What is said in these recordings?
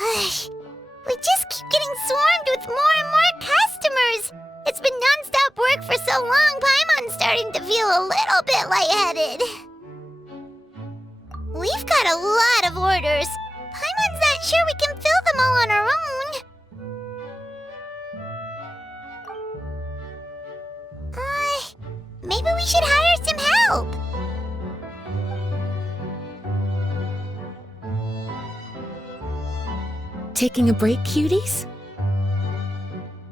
We just keep getting swarmed with more and more customers. It's been non-stop work for so long, Paimon's starting to feel a little bit lightheaded. We've got a lot of orders. Paimon's not sure we can fill them all on our own. Maybe we should hire some help. Taking a break, cuties?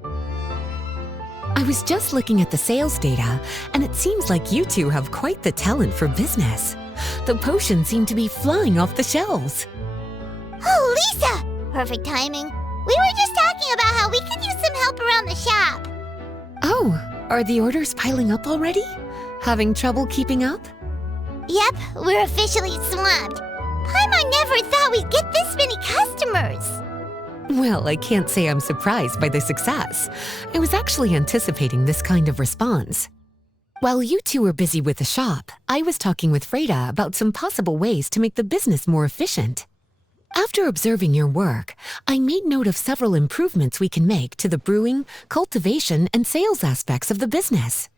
I was just looking at the sales data, and it seems like you two have quite the talent for business. The potions seem to be flying off the shelves. Oh, Lisa! Perfect timing. We were just talking about how we could use some help around the shop. Oh, are the orders piling up already? Having trouble keeping up? Yep, we're officially swamped. Paimon never thought we'd get this many customers. Well, I can't say I'm surprised by the success. I was actually anticipating this kind of response. While you two were busy with the shop, I was talking with Freda about some possible ways to make the business more efficient. After observing your work, I made note of several improvements we can make to the brewing, cultivation, and sales aspects of the business.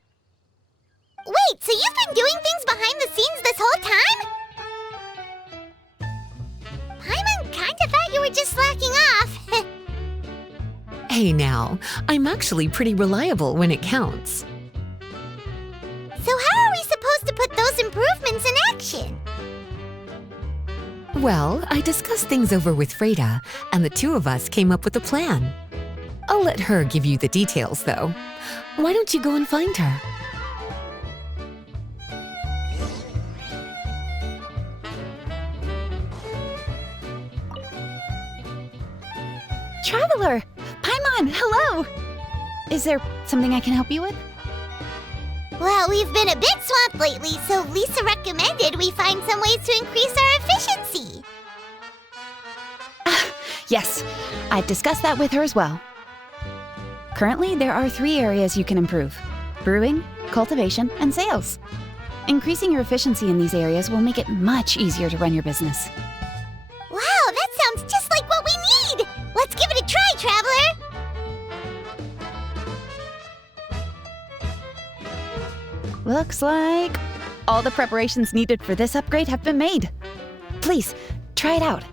Wait, so you've been doing things behind the scenes this whole time? Paimon kinda thought you were just slacking off. Hey now, I'm actually pretty reliable when it counts. So how are we supposed to put those improvements in action? Well, I discussed things over with Freda, and the two of us came up with a plan. I'll let her give you the details, though. Why don't you go and find her? Traveler! Paimon, hello! Is there something I can help you with? Well, we've been a bit swamped lately, so Lisa recommended we find some ways to increase our efficiency. Yes, I've discussed that with her as well. Currently, there are 3 areas you can improve: brewing, cultivation, and sales. Increasing your efficiency in these areas will make it much easier to run your business. Wow, that sounds just like what we need! Let's give it a try, Traveler! Looks like all the preparations needed for this upgrade have been made. Please, try it out.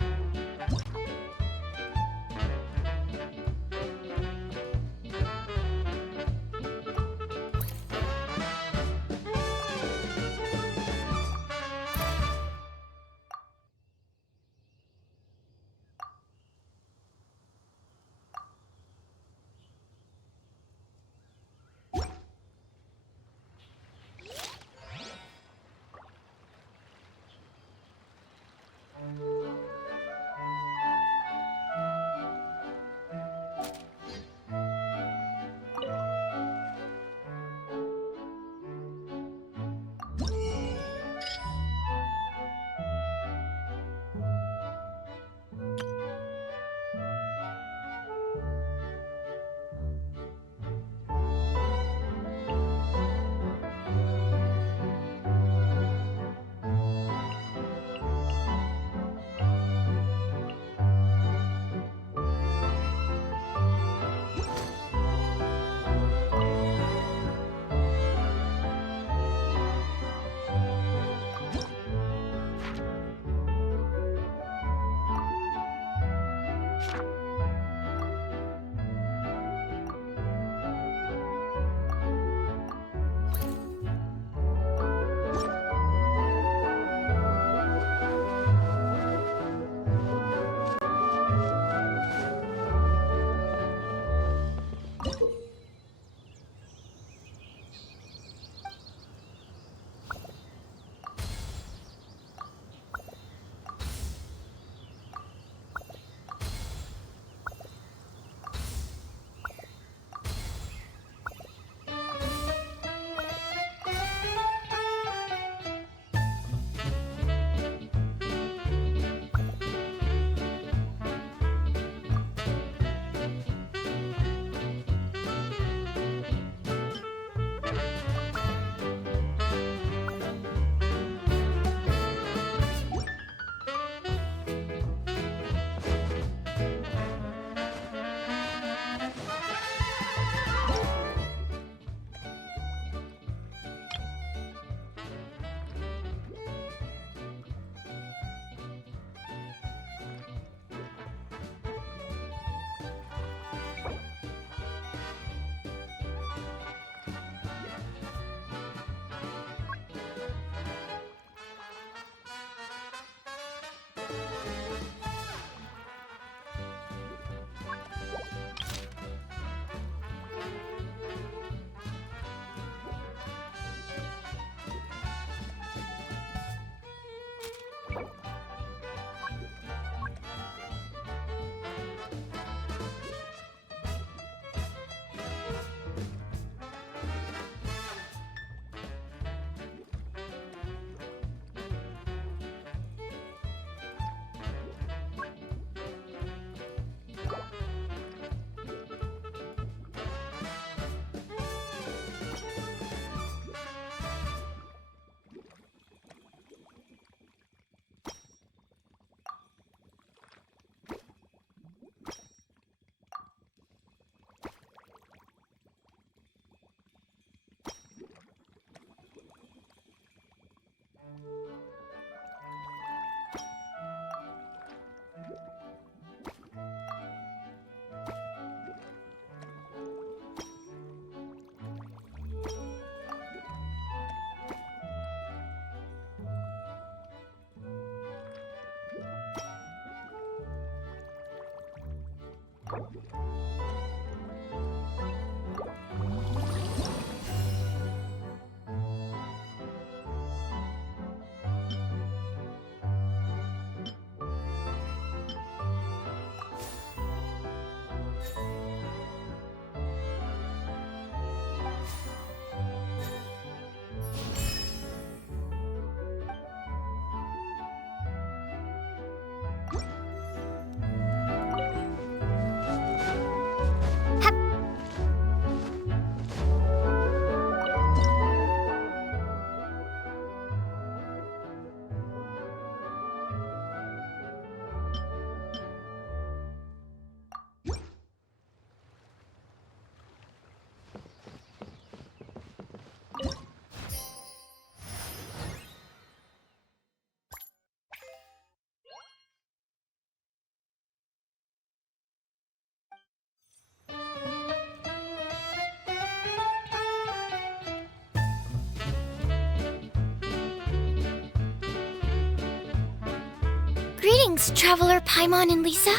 Greetings, Traveler Paimon and Lisa.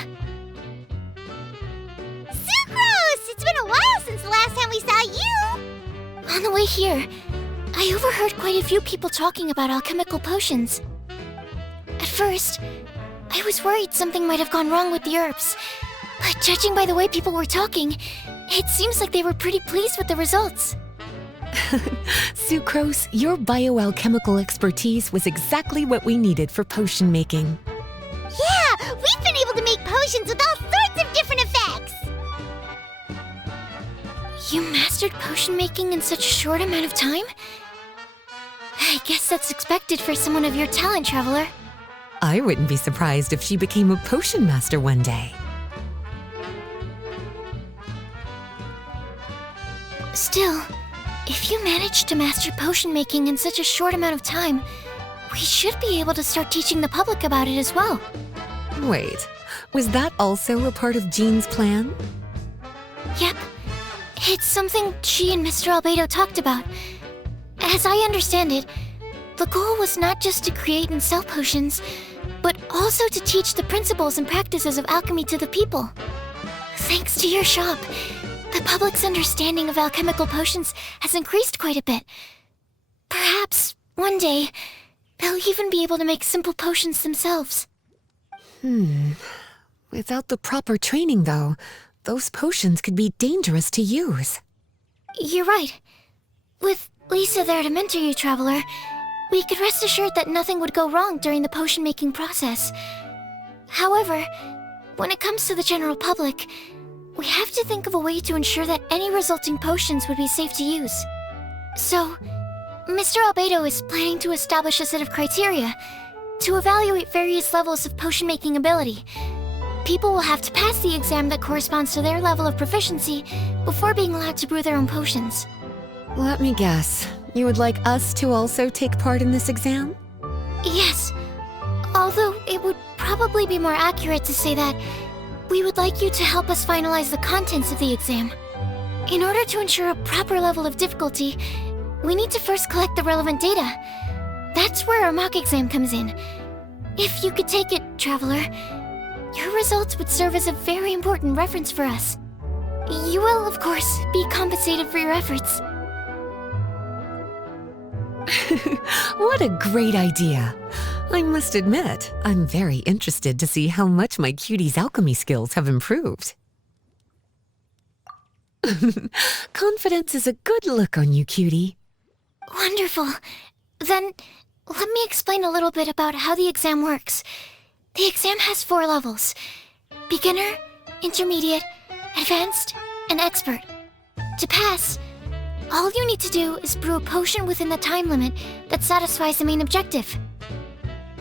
Sucrose! It's been a while since the last time we saw you! On the way here, I overheard quite a few people talking about alchemical potions. At first, I was worried something might have gone wrong with the herbs, but judging by the way people were talking, it seems like they were pretty pleased with the results. Sucrose, your bioalchemical expertise was exactly what we needed for potion making. Yeah, we've been able to make potions with all sorts of different effects! You mastered potion making in such a short amount of time? I guess that's expected for someone of your talent, Traveler. I wouldn't be surprised if she became a potion master one day. Still, if you managed to master potion making in such a short amount of time, we should be able to start teaching the public about it as well. Wait, was that also a part of Jean's plan? Yep. It's something she and Mr. Albedo talked about. As I understand it, the goal was not just to create and sell potions, but also to teach the principles and practices of alchemy to the people. Thanks to your shop, the public's understanding of alchemical potions has increased quite a bit. Perhaps, one day, they'll even be able to make simple potions themselves. Without the proper training, though, those potions could be dangerous to use. You're right. With Lisa there to mentor you, Traveler, we could rest assured that nothing would go wrong during the potion-making process. However, when it comes to the general public, we have to think of a way to ensure that any resulting potions would be safe to use. So, Mr. Albedo is planning to establish a set of criteria to evaluate various levels of potion-making ability. People will have to pass the exam that corresponds to their level of proficiency before being allowed to brew their own potions. Let me guess. You would like us to also take part in this exam? Yes. Although it would probably be more accurate to say that we would like you to help us finalize the contents of the exam. In order to ensure a proper level of difficulty, we need to first collect the relevant data. That's where our mock exam comes in. If you could take it, Traveler, your results would serve as a very important reference for us. You will, of course, be compensated for your efforts. What a great idea! I must admit, I'm very interested to see how much my cutie's alchemy skills have improved. Confidence is a good look on you, cutie. Wonderful. Then, let me explain a little bit about how the exam works. The exam has 4 levels: beginner, intermediate, advanced, and expert. To pass, all you need to do is brew a potion within the time limit that satisfies the main objective.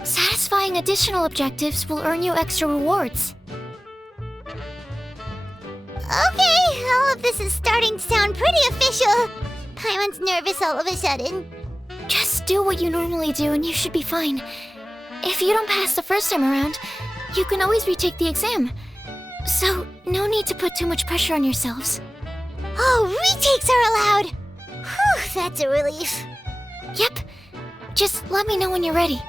Satisfying additional objectives will earn you extra rewards. Okay, all of this is starting to sound pretty official. Paimon's nervous all of a sudden. Just do what you normally do and you should be fine. If you don't pass the first time around, you can always retake the exam. So, no need to put too much pressure on yourselves. Oh, retakes are allowed! Whew, that's a relief. Yep. Just let me know when you're ready.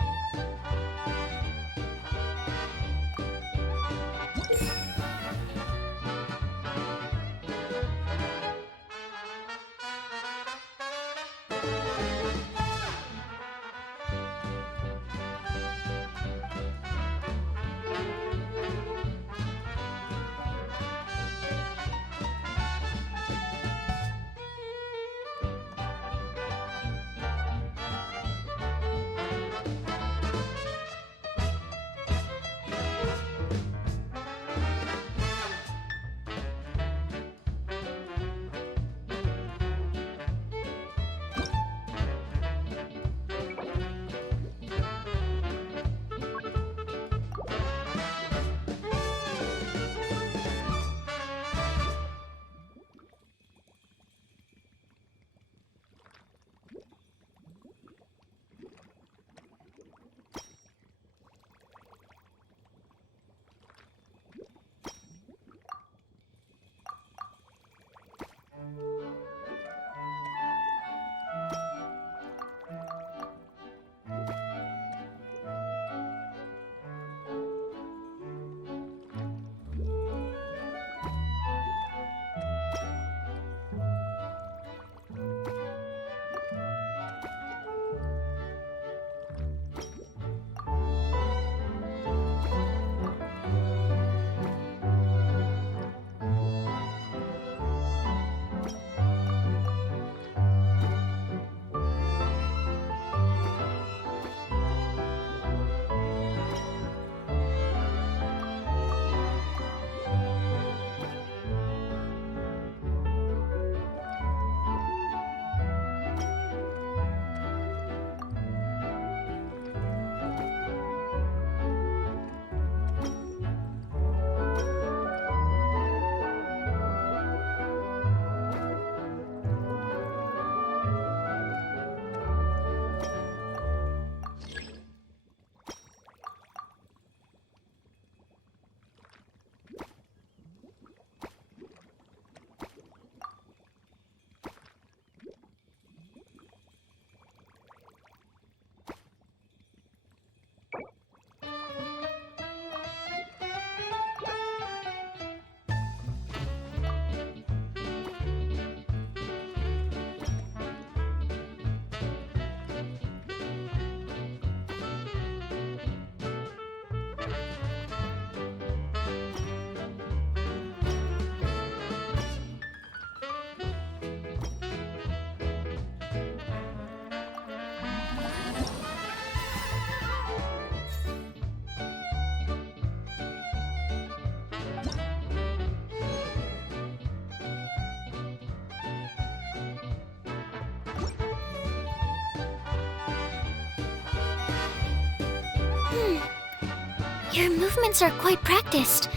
Your movements are quite practiced,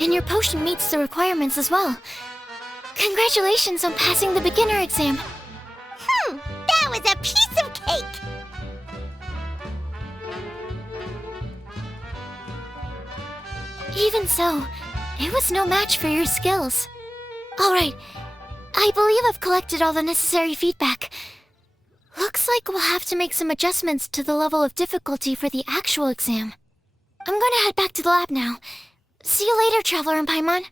and your potion meets the requirements as well. Congratulations on passing the beginner exam. That was a piece of cake! Even so, it was no match for your skills. Alright, I believe I've collected all the necessary feedback. Looks like we'll have to make some adjustments to the level of difficulty for the actual exam. I'm gonna head back to the lab now. See you later, Traveler and Paimon.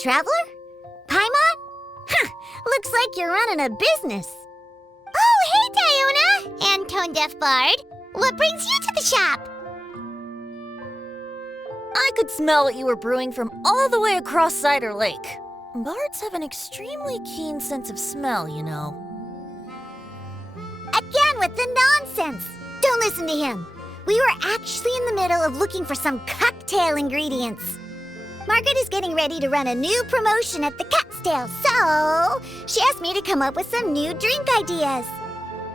Traveler? Paimon? Looks like you're running a business. Oh, hey, Diona! And Tone Deaf Bard. What brings you to the shop? I could smell what you were brewing from all the way across Cider Lake. Bards have an extremely keen sense of smell, you know. Again with the nonsense! Don't listen to him. We were actually in the middle of looking for some cocktail ingredients. Margaret is getting ready to run a new promotion at the Catstail, so she asked me to come up with some new drink ideas.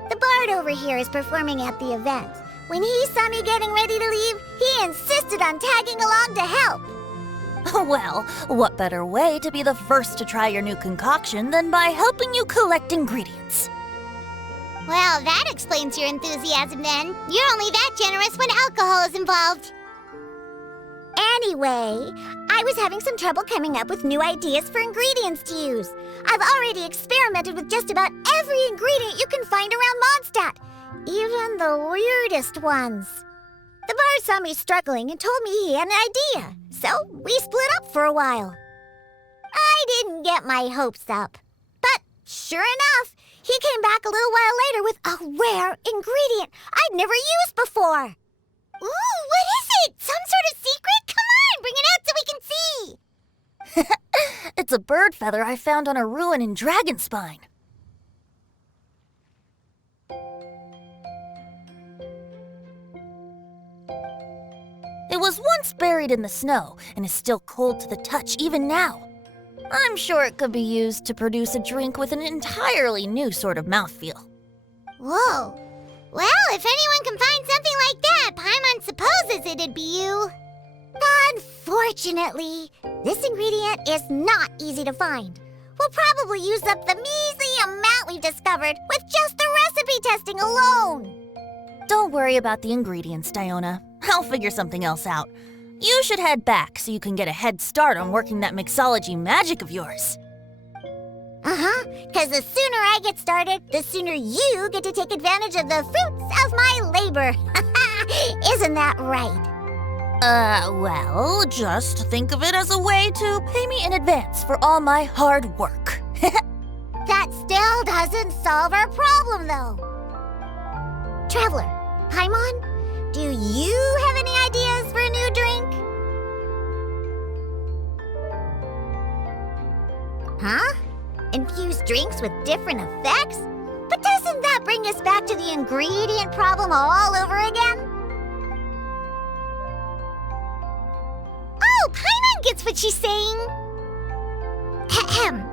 The bard over here is performing at the event. When he saw me getting ready to leave, he insisted on tagging along to help. Well, what better way to be the first to try your new concoction than by helping you collect ingredients? Well, that explains your enthusiasm then. You're only that generous when alcohol is involved. Anyway, I was having some trouble coming up with new ideas for ingredients to use. I've already experimented with just about every ingredient you can find around Mondstadt, even the weirdest ones. The bard saw me struggling and told me he had an idea, so we split up for a while. I didn't get my hopes up, but sure enough, he came back a little while later with a rare ingredient I'd never used before. Ooh, what is it? Some sort of secret? Come on, bring it out so we can see. It's a bird feather I found on a ruin in Dragonspine. It was once buried in the snow and is still cold to the touch even now. I'm sure it could be used to produce a drink with an entirely new sort of mouthfeel. Whoa. Well, if anyone can find something like that, Paimon supposes it'd be you. Unfortunately, this ingredient is not easy to find. We'll probably use up the measly amount we've discovered with just the recipe testing alone. Don't worry about the ingredients, Diona. I'll figure something else out. You should head back so you can get a head start on working that mixology magic of yours. Because the sooner I get started, the sooner you get to take advantage of the fruits of my labor. Isn't that right? Well, just think of it as a way to pay me in advance for all my hard work. That still doesn't solve our problem, though. Traveler, Paimon, do you have any ideas for a new drink? Huh? Infuse drinks with different effects? But doesn't that bring us back to the ingredient problem all over again? Oh, Paimon gets what she's saying. Ahem.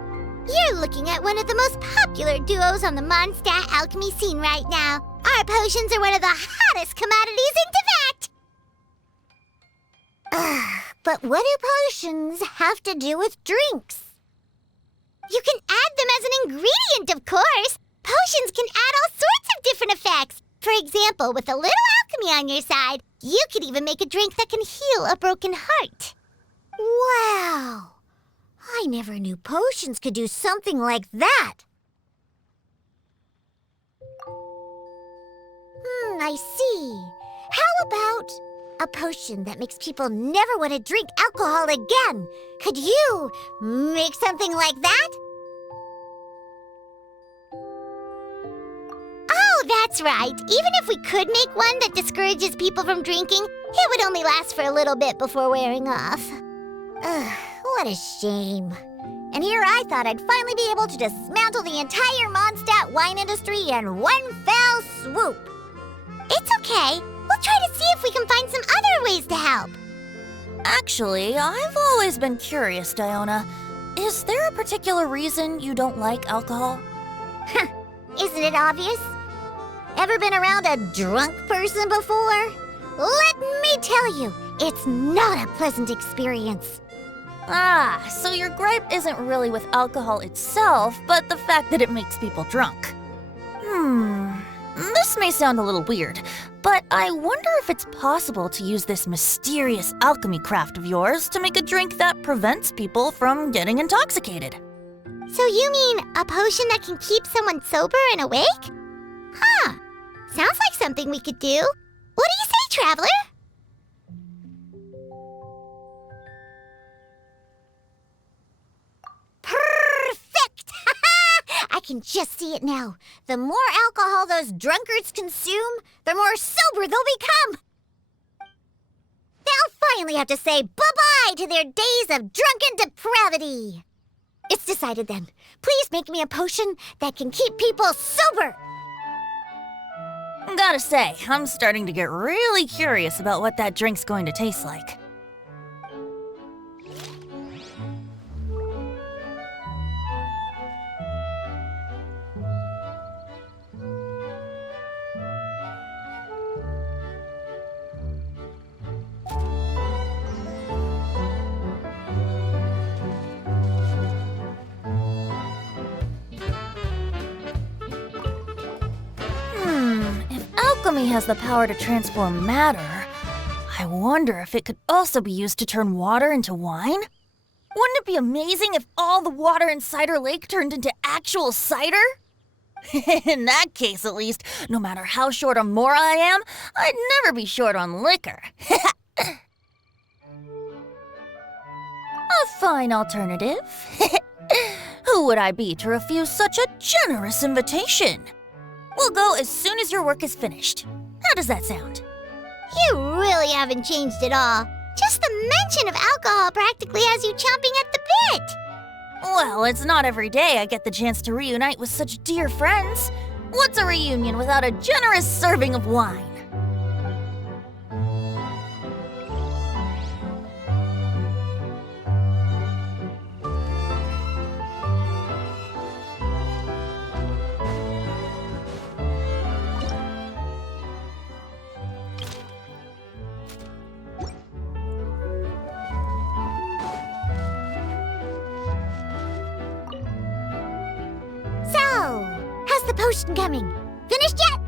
You're looking at one of the most popular duos on the Mondstadt alchemy scene right now. Our potions are one of the hottest commodities into that. But what do potions have to do with drinks? You can add them as an ingredient, of course. Potions can add all sorts of different effects. For example, with a little alchemy on your side, you could even make a drink that can heal a broken heart. Wow! I never knew potions could do something like that. I see. How about a potion that makes people never want to drink alcohol again? Could you make something like that? Oh, that's right. Even if we could make one that discourages people from drinking, it would only last for a little bit before wearing off. Ugh, what a shame. And here I thought I'd finally be able to dismantle the entire Mondstadt wine industry in one fell swoop. It's okay. We'll try to see if we can find some other ways to help. Actually, I've always been curious, Diona. Is there a particular reason you don't like alcohol? Isn't it obvious? Ever been around a drunk person before? Let me tell you, it's not a pleasant experience. Ah, so your gripe isn't really with alcohol itself, but the fact that it makes people drunk. This may sound a little weird, but I wonder if it's possible to use this mysterious alchemy craft of yours to make a drink that prevents people from getting intoxicated. So you mean a potion that can keep someone sober and awake? Huh. Sounds like something we could do. What do you say, Traveler? can just see it now. The more alcohol those drunkards consume, the more sober they'll become. They'll finally have to say bye-bye to their days of drunken depravity. It's decided then. Please make me a potion that can keep people sober. Gotta say, I'm starting to get really curious about what that drink's going to taste like. If alchemy has the power to transform matter, I wonder if it could also be used to turn water into wine? Wouldn't it be amazing if all the water in Cider Lake turned into actual cider? In that case, at least, no matter how short on more I am, I'd never be short on liquor. A fine alternative. Who would I be to refuse such a generous invitation? We'll go as soon as your work is finished. How does that sound? You really haven't changed at all. Just the mention of alcohol practically has you chomping at the bit. Well, it's not every day I get the chance to reunite with such dear friends. What's a reunion without a generous serving of wine? So, how's the potion coming? Finished yet?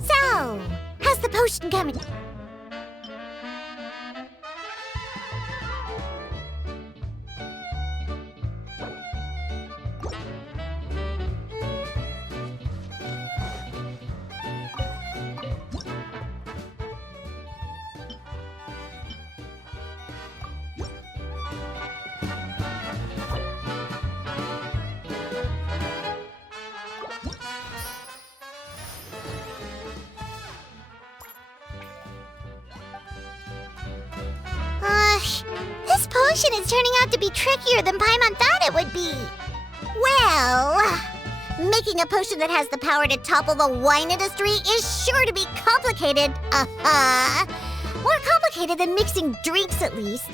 So, how's the potion coming? This potion is turning out to be trickier than Paimon thought it would be. Well, making a potion that has the power to topple the wine industry is sure to be complicated. More complicated than mixing drinks, at least.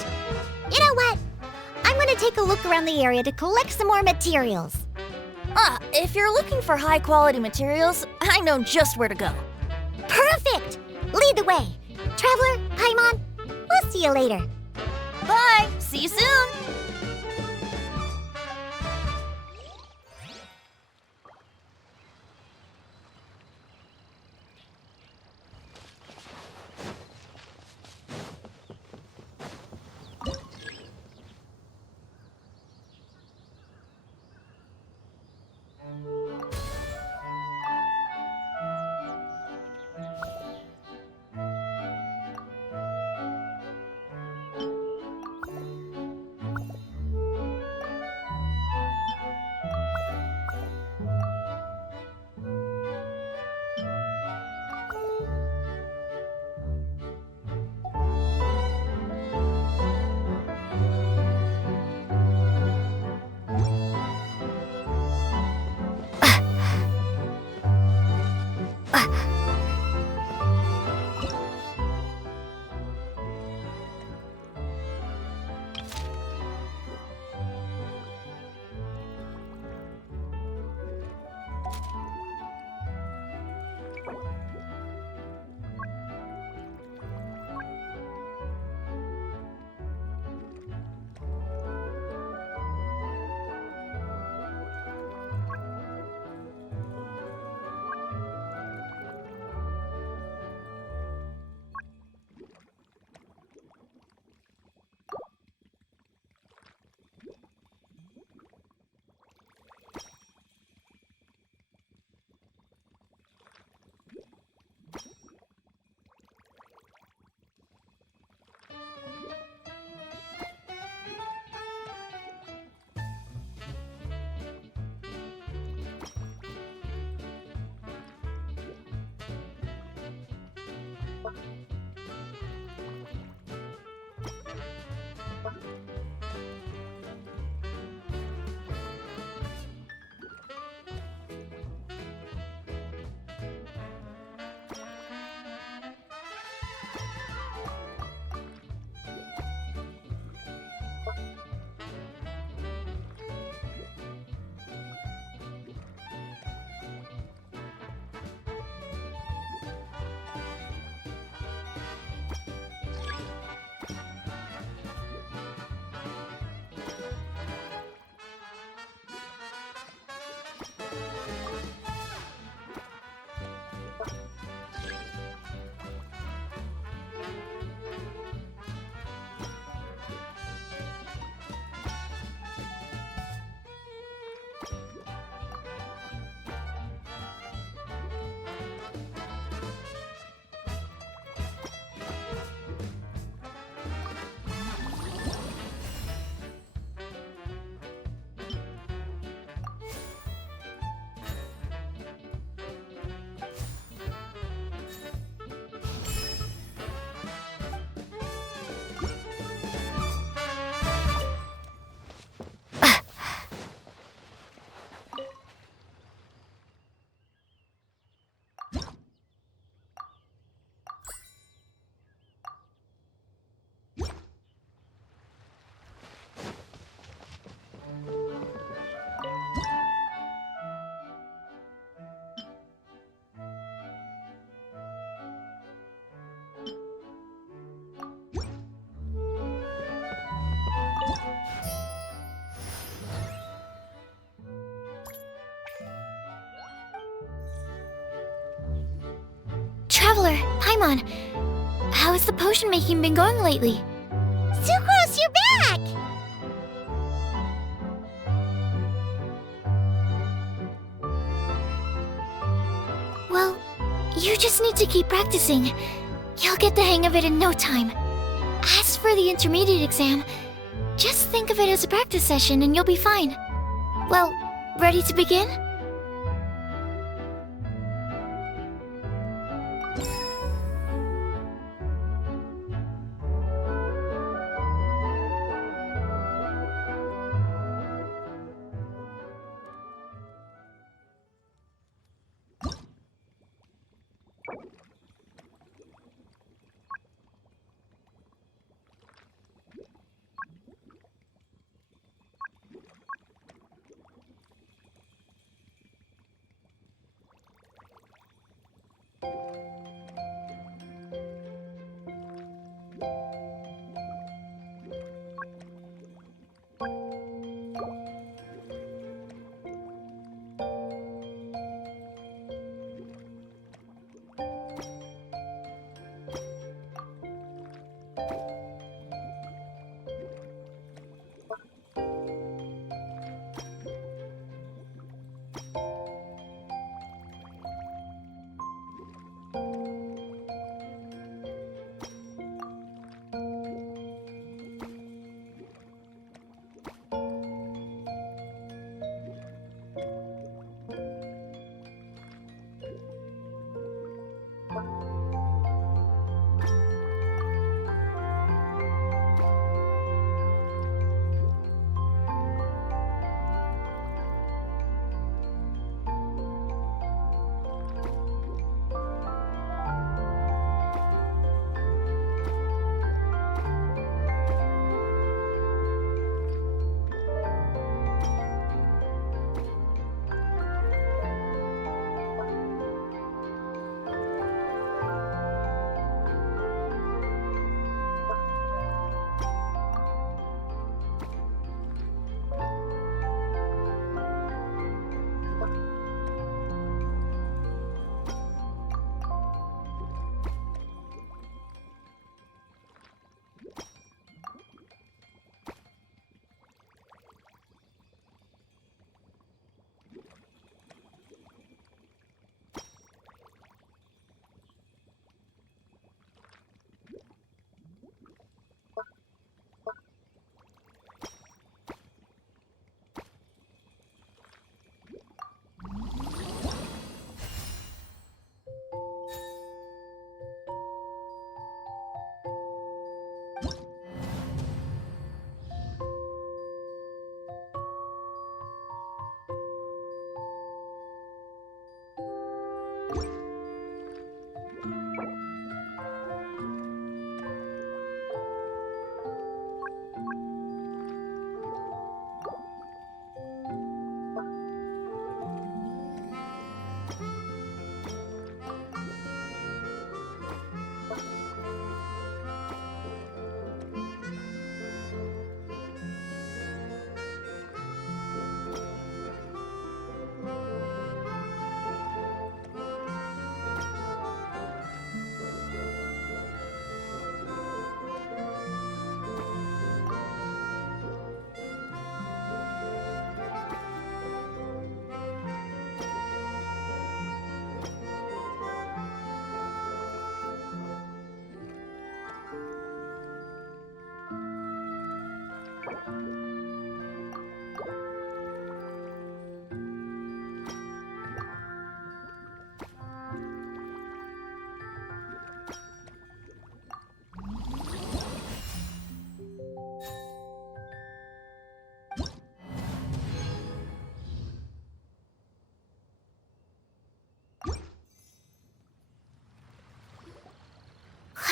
You know what? I'm gonna take a look around the area to collect some more materials. If you're looking for high-quality materials, I know just where to go. Perfect! Lead the way. Traveler, Paimon, we'll see you later. Bye! See you soon! Paimon, how has the potion making been going lately? Sucrose, you're back! Well, you just need to keep practicing. You'll get the hang of it in no time. As for the intermediate exam, just think of it as a practice session and you'll be fine. Well, ready to begin?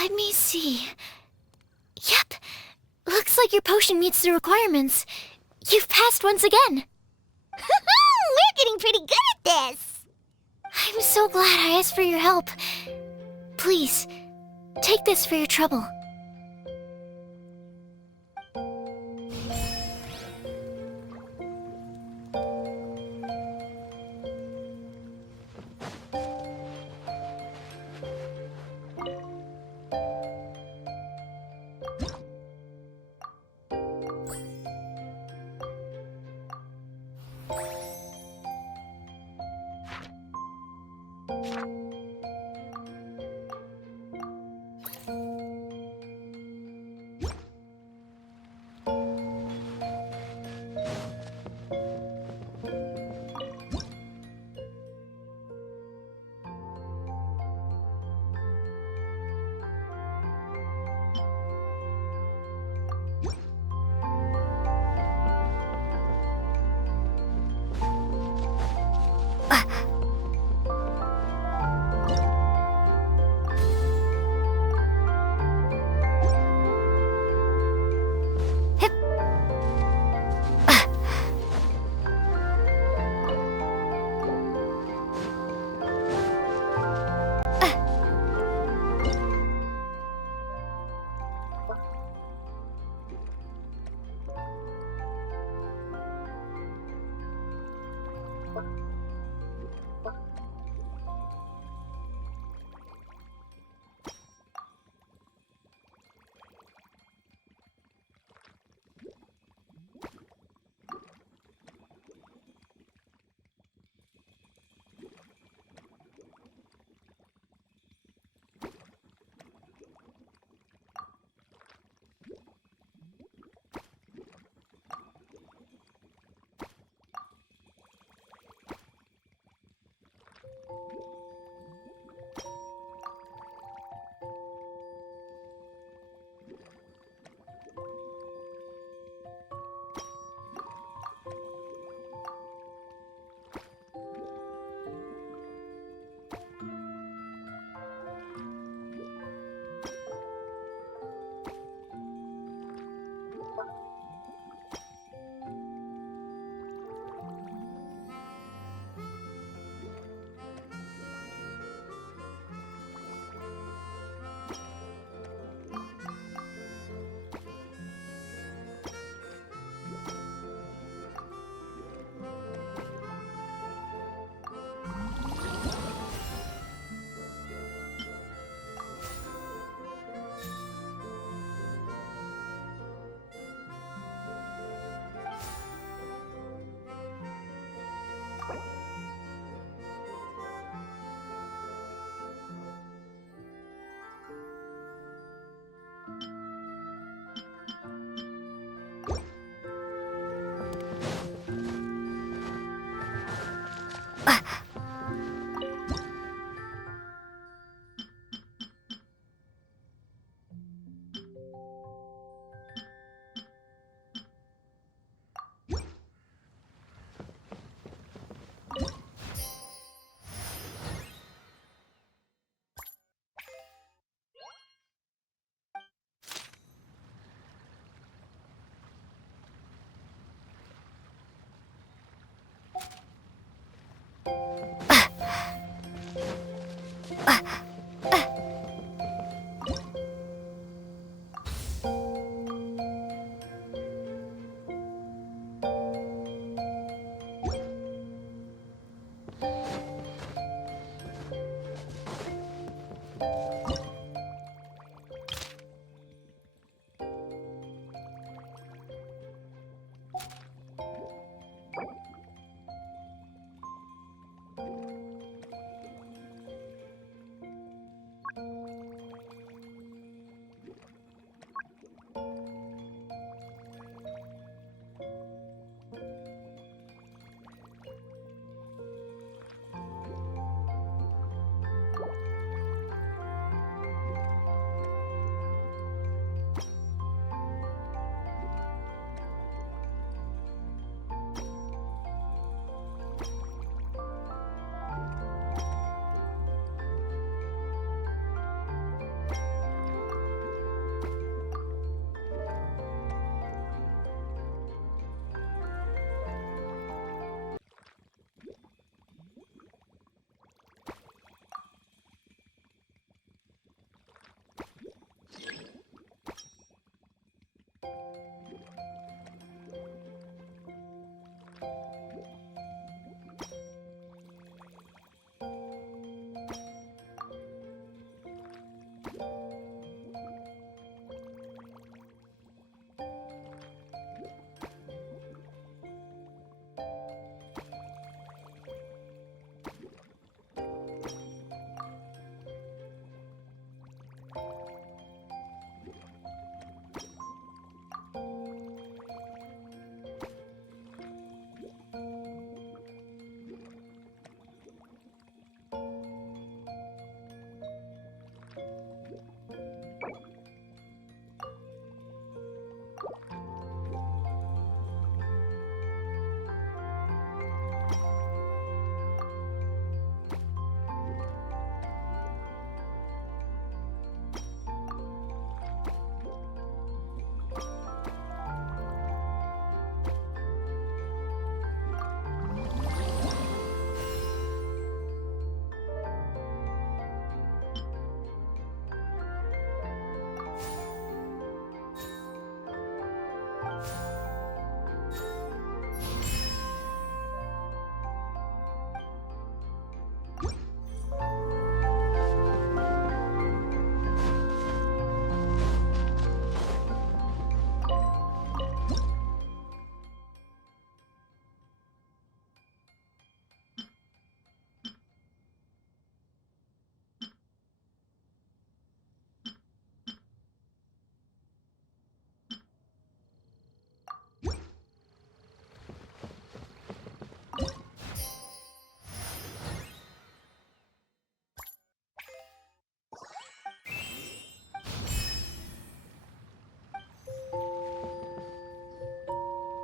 Let me see. Yep. Looks like your potion meets the requirements. You've passed once again. We're getting pretty good at this! I'm so glad I asked for your help. Please, take this for your trouble.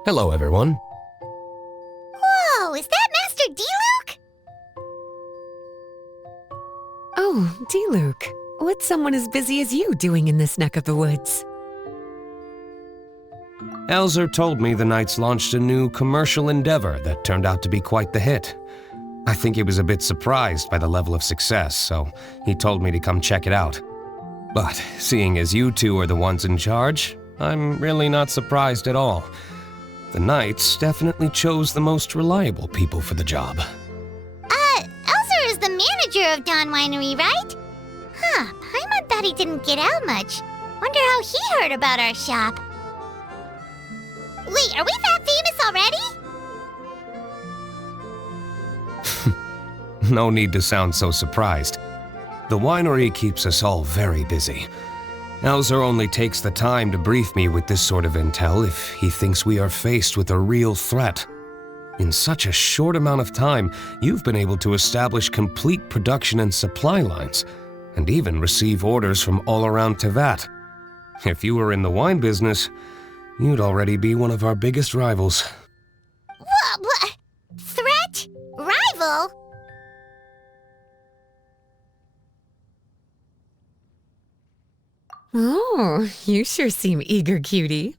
Hello, everyone. Whoa, is that Master D-Luke? Oh, D-Luke, what's someone as busy as you doing in this neck of the woods? Elzer told me the Knights launched a new commercial endeavor that turned out to be quite the hit. I think he was a bit surprised by the level of success, so he told me to come check it out. But seeing as you two are the ones in charge, I'm really not surprised at all. The Knights definitely chose the most reliable people for the job. Elzer is the manager of Dawn Winery, right? Huh, Paimon thought he didn't get out much. Wonder how he heard about our shop. Wait, are we that famous already? No need to sound so surprised. The winery keeps us all very busy. Elzer only takes the time to brief me with this sort of intel if he thinks we are faced with a real threat. In such a short amount of time, you've been able to establish complete production and supply lines, and even receive orders from all around Tevat. If you were in the wine business, you'd already be one of our biggest rivals. What? Threat? Rival? Oh, you sure seem eager, cutie.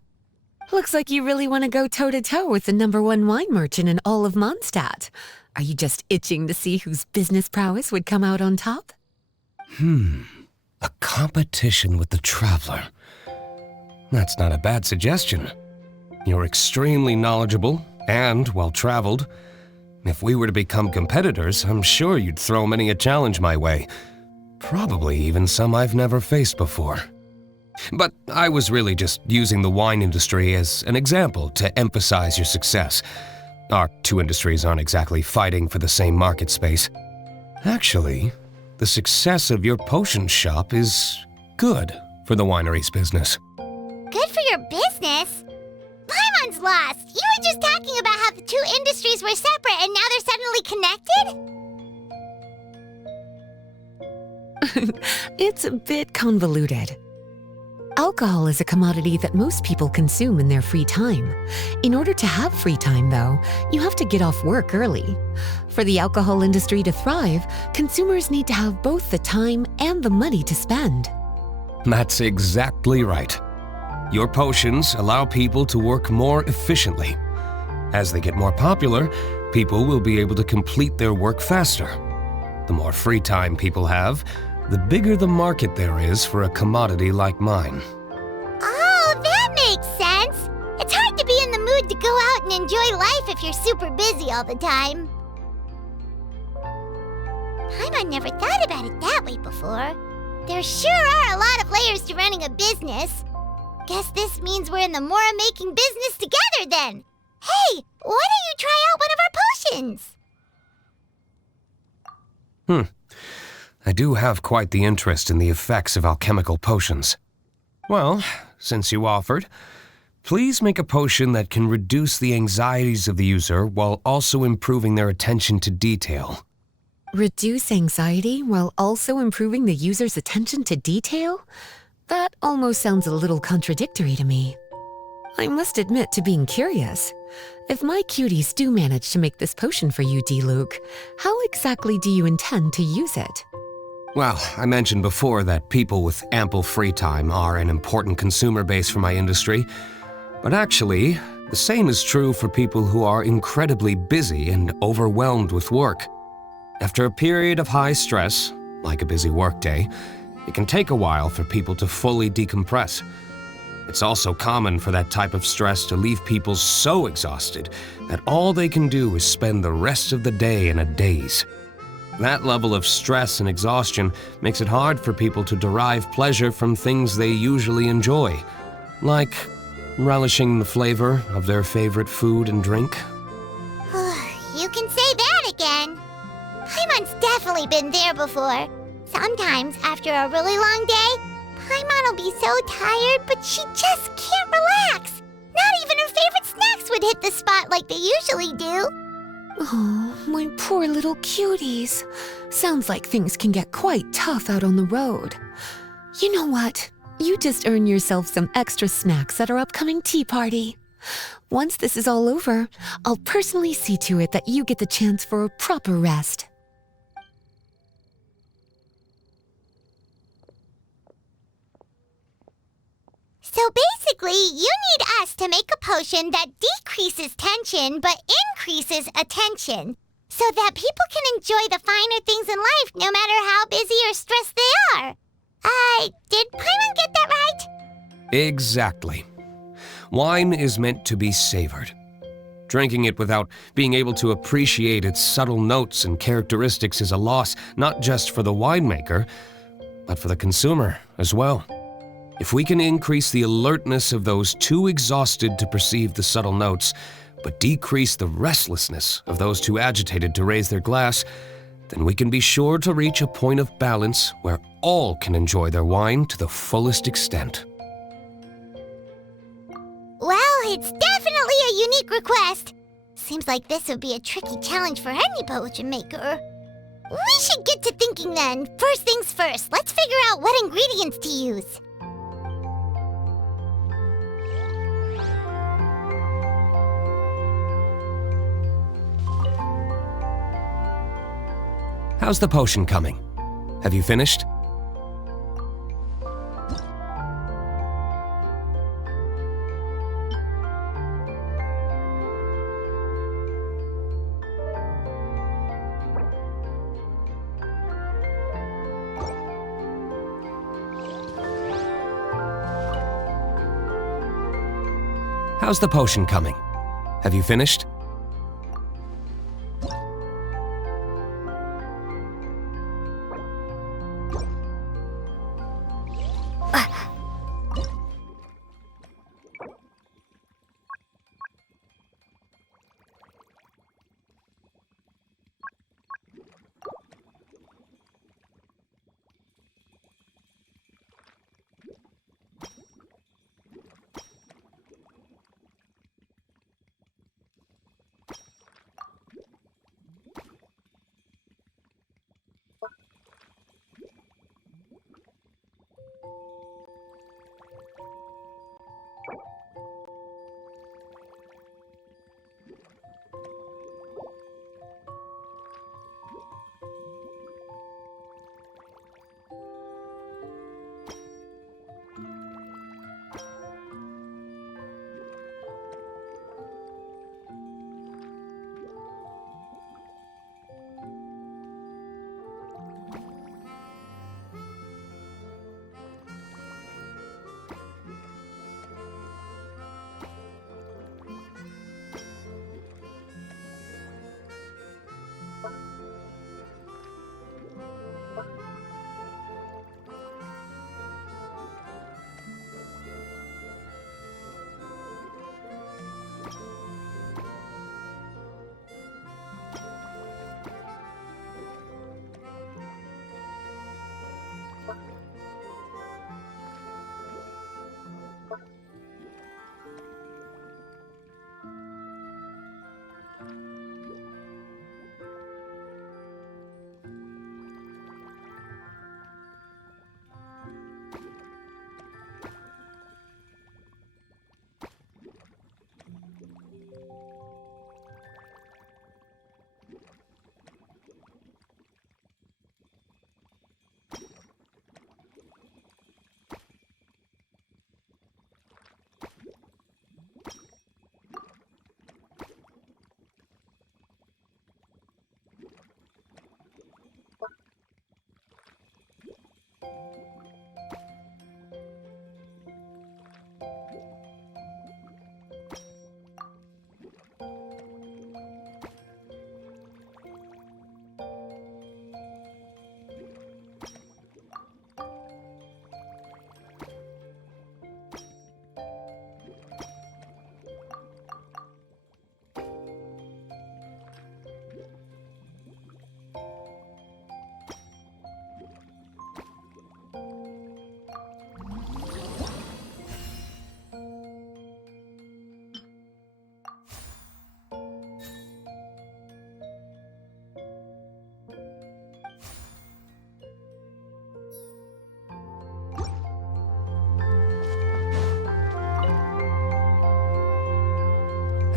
Looks like you really want to go toe-to-toe with the #1 wine merchant in all of Mondstadt. Are you just itching to see whose business prowess would come out on top? A competition with the Traveler. That's not a bad suggestion. You're extremely knowledgeable and well-traveled. If we were to become competitors, I'm sure you'd throw many a challenge my way. Probably even some I've never faced before. But I was really just using the wine industry as an example to emphasize your success. Our two industries aren't exactly fighting for the same market space. Actually, the success of your potion shop is good for the winery's business. Good for your business? Paimon's lost. You were just talking about how the two industries were separate and now they're suddenly connected? It's a bit convoluted. Alcohol is a commodity that most people consume in their free time. In order to have free time, though, you have to get off work early. For the alcohol industry to thrive, consumers need to have both the time and the money to spend. That's exactly right. Your potions allow people to work more efficiently. As they get more popular, people will be able to complete their work faster. The more free time people have, the bigger the market there is for a commodity like mine. Oh, that makes sense. It's hard to be in the mood to go out and enjoy life if you're super busy all the time. Paimon never thought about it that way before. There sure are a lot of layers to running a business. Guess this means we're in the Mora-making business together then. Hey, why don't you try out one of our potions? I do have quite the interest in the effects of alchemical potions. Well, since you offered, please make a potion that can reduce the anxieties of the user while also improving their attention to detail. Reduce anxiety while also improving the user's attention to detail? That almost sounds a little contradictory to me. I must admit to being curious. If my cuties do manage to make this potion for you, D-Luke, how exactly do you intend to use it? Well, I mentioned before that people with ample free time are an important consumer base for my industry. But actually, the same is true for people who are incredibly busy and overwhelmed with work. After a period of high stress, like a busy workday, it can take a while for people to fully decompress. It's also common for that type of stress to leave people so exhausted that all they can do is spend the rest of the day in a daze. That level of stress and exhaustion makes it hard for people to derive pleasure from things they usually enjoy, like relishing the flavor of their favorite food and drink. You can say that again. Paimon's definitely been there before. Sometimes, after a really long day, Paimon will be so tired, but she just can't relax. Not even her favorite snacks would hit the spot like they usually do. Oh, my poor little cuties. Sounds like things can get quite tough out on the road. You know what? You just earn yourself some extra snacks at our upcoming tea party. Once this is all over, I'll personally see to it that you get the chance for a proper rest. So basically, you need us to make a potion that decreases tension but increases attention, so that people can enjoy the finer things in life no matter how busy or stressed they are. Did Paimon get that right? Exactly. Wine is meant to be savored. Drinking it without being able to appreciate its subtle notes and characteristics is a loss not just for the winemaker, but for the consumer as well. If we can increase the alertness of those too exhausted to perceive the subtle notes, but decrease the restlessness of those too agitated to raise their glass, then we can be sure to reach a point of balance where all can enjoy their wine to the fullest extent. Well, it's definitely a unique request. Seems like this would be a tricky challenge for any potion maker. We should get to thinking then. First things first, let's figure out what ingredients to use. How's the potion coming? Have you finished? How's the potion coming? Have you finished?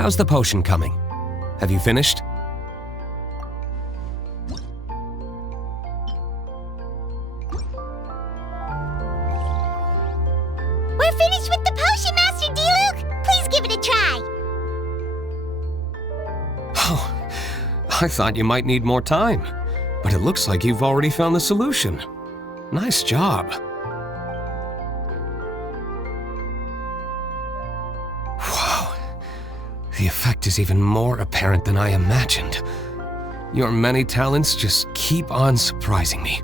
How's the potion coming? Have you finished? We're finished with the potion, Master D-Luke! Please give it a try! Oh, I thought you might need more time, but it looks like you've already found the solution. Nice job. Wow, the effect is even more apparent than I imagined. Your many talents just keep on surprising me.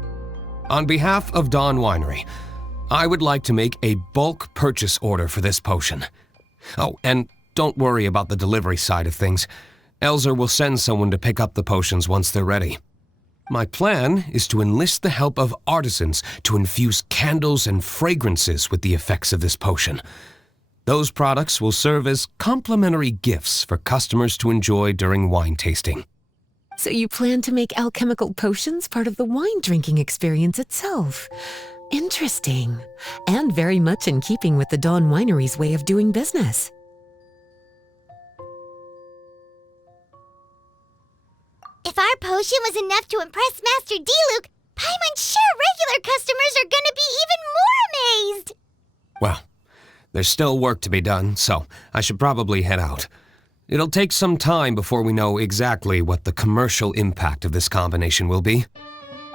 On behalf of Dawn Winery, I would like to make a bulk purchase order for this potion. Oh, and don't worry about the delivery side of things. Elzer will send someone to pick up the potions once they're ready. My plan is to enlist the help of artisans to infuse candles and fragrances with the effects of this potion. Those products will serve as complimentary gifts for customers to enjoy during wine tasting. So you plan to make alchemical potions part of the wine drinking experience itself. Interesting. And very much in keeping with the Dawn Winery's way of doing business. If our potion was enough to impress Master D-Luke, Paimon's sure regular customers are gonna be even more amazed! Well, there's still work to be done, so I should probably head out. It'll take some time before we know exactly what the commercial impact of this combination will be.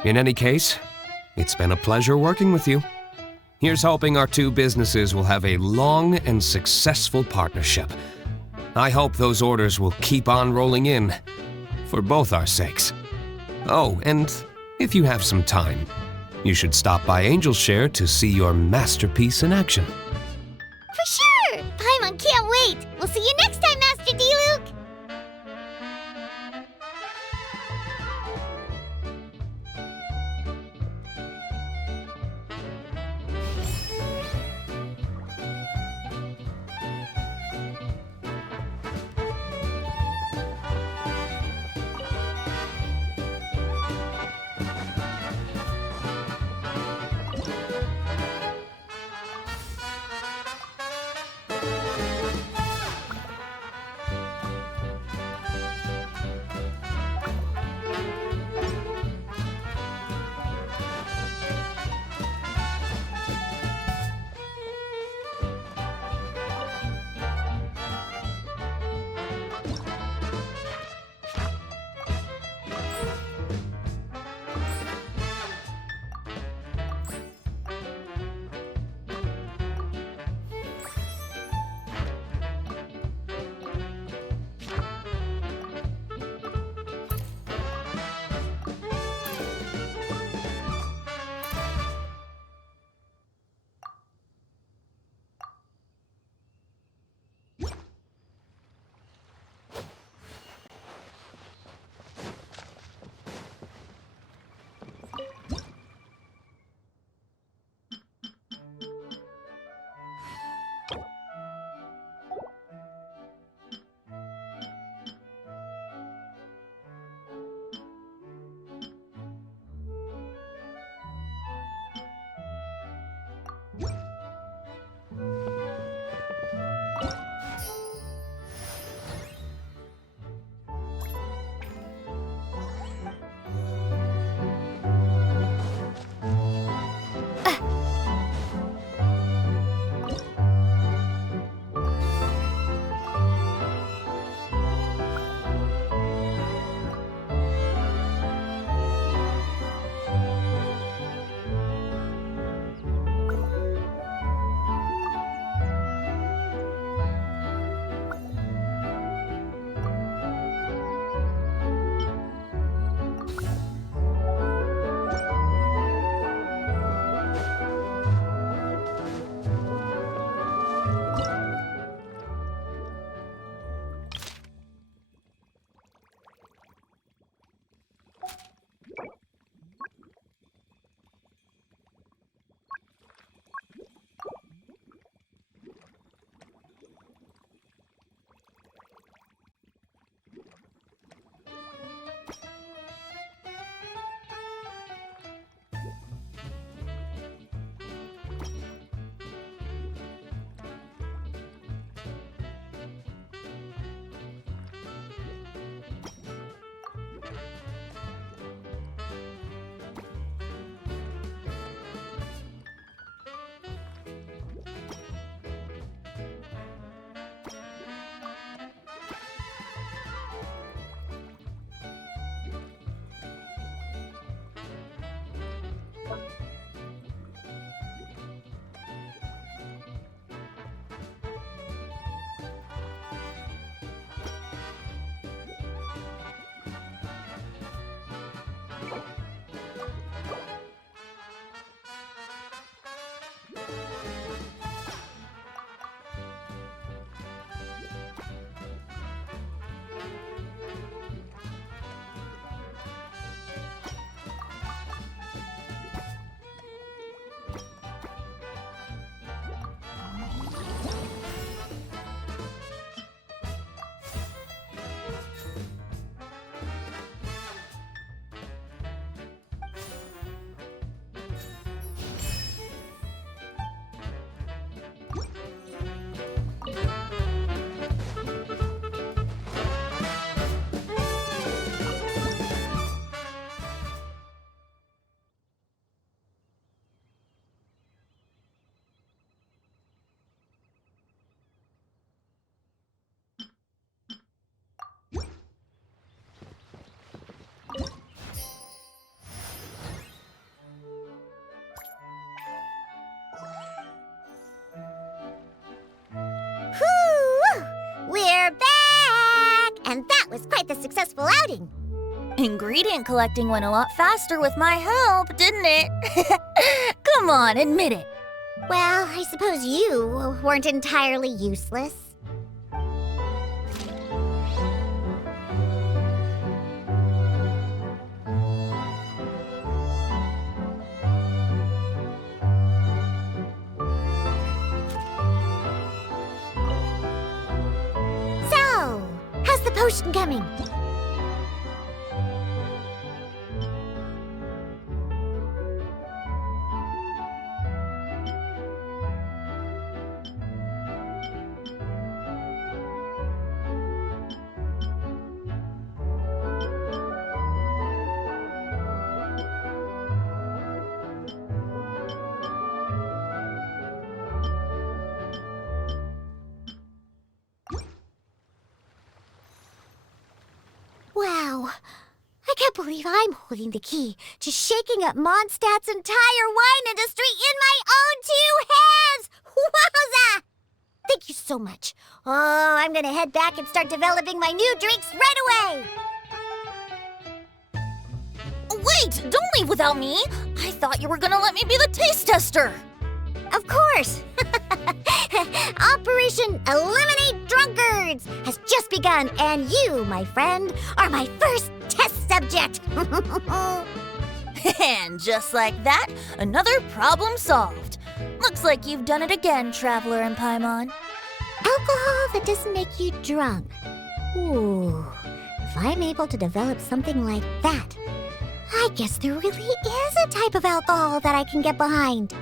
In any case, it's been a pleasure working with you. Here's hoping our two businesses will have a long and successful partnership. I hope those orders will keep on rolling in, for both our sakes. Oh, and if you have some time, you should stop by Angel's Share to see your masterpiece in action. For sure! Paimon can't wait! We'll see you next time, Master D-Luke! Whew! We're back! And that was quite the successful outing. Ingredient collecting went a lot faster with my help, didn't it? Come on, admit it. Well, I suppose you weren't entirely useless. So, how's the potion coming? Wow, I can't believe I'm holding the key to shaking up Mondstadt's entire wine industry in my own two hands! Wowza! Thank you so much. Oh, I'm gonna head back and start developing my new drinks right away! Wait, don't leave without me. I thought you were gonna let me be the taste tester. Of course! Operation Eliminate Drunkards has just begun, and you, my friend, are my first test subject! And just like that, another problem solved. Looks like you've done it again, Traveler and Paimon. Alcohol that doesn't make you drunk. Ooh, if I'm able to develop something like that, I guess there really is a type of alcohol that I can get behind.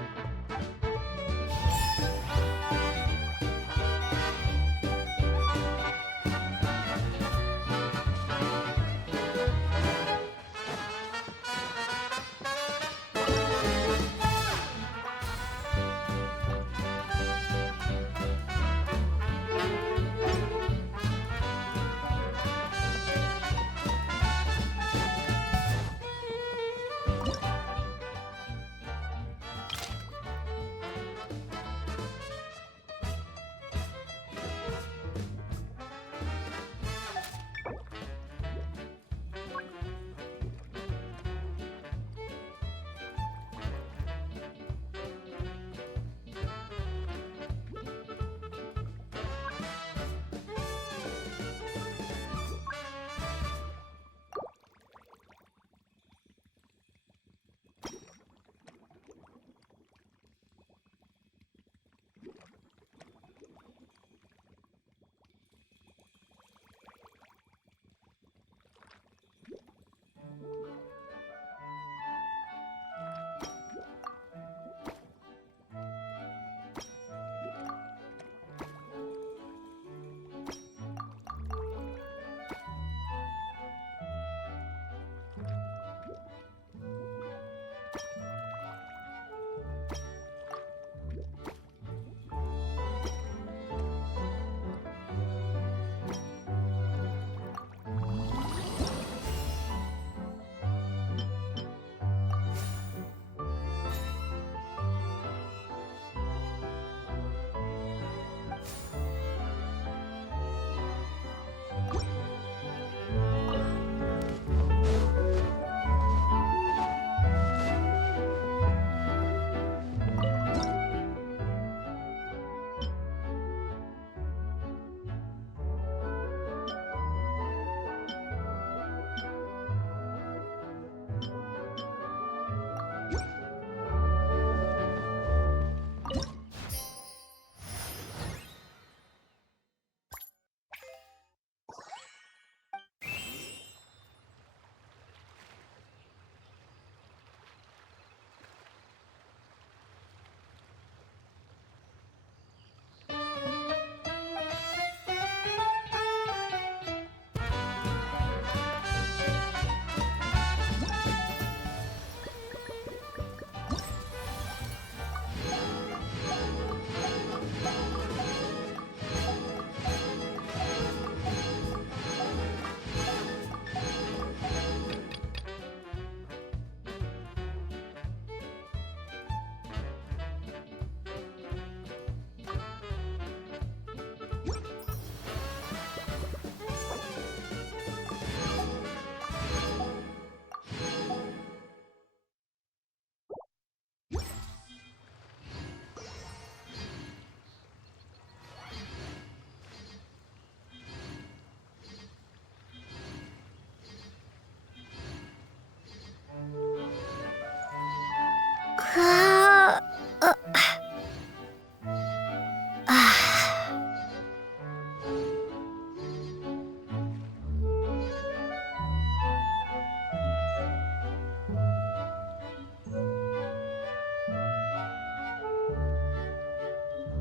Huh?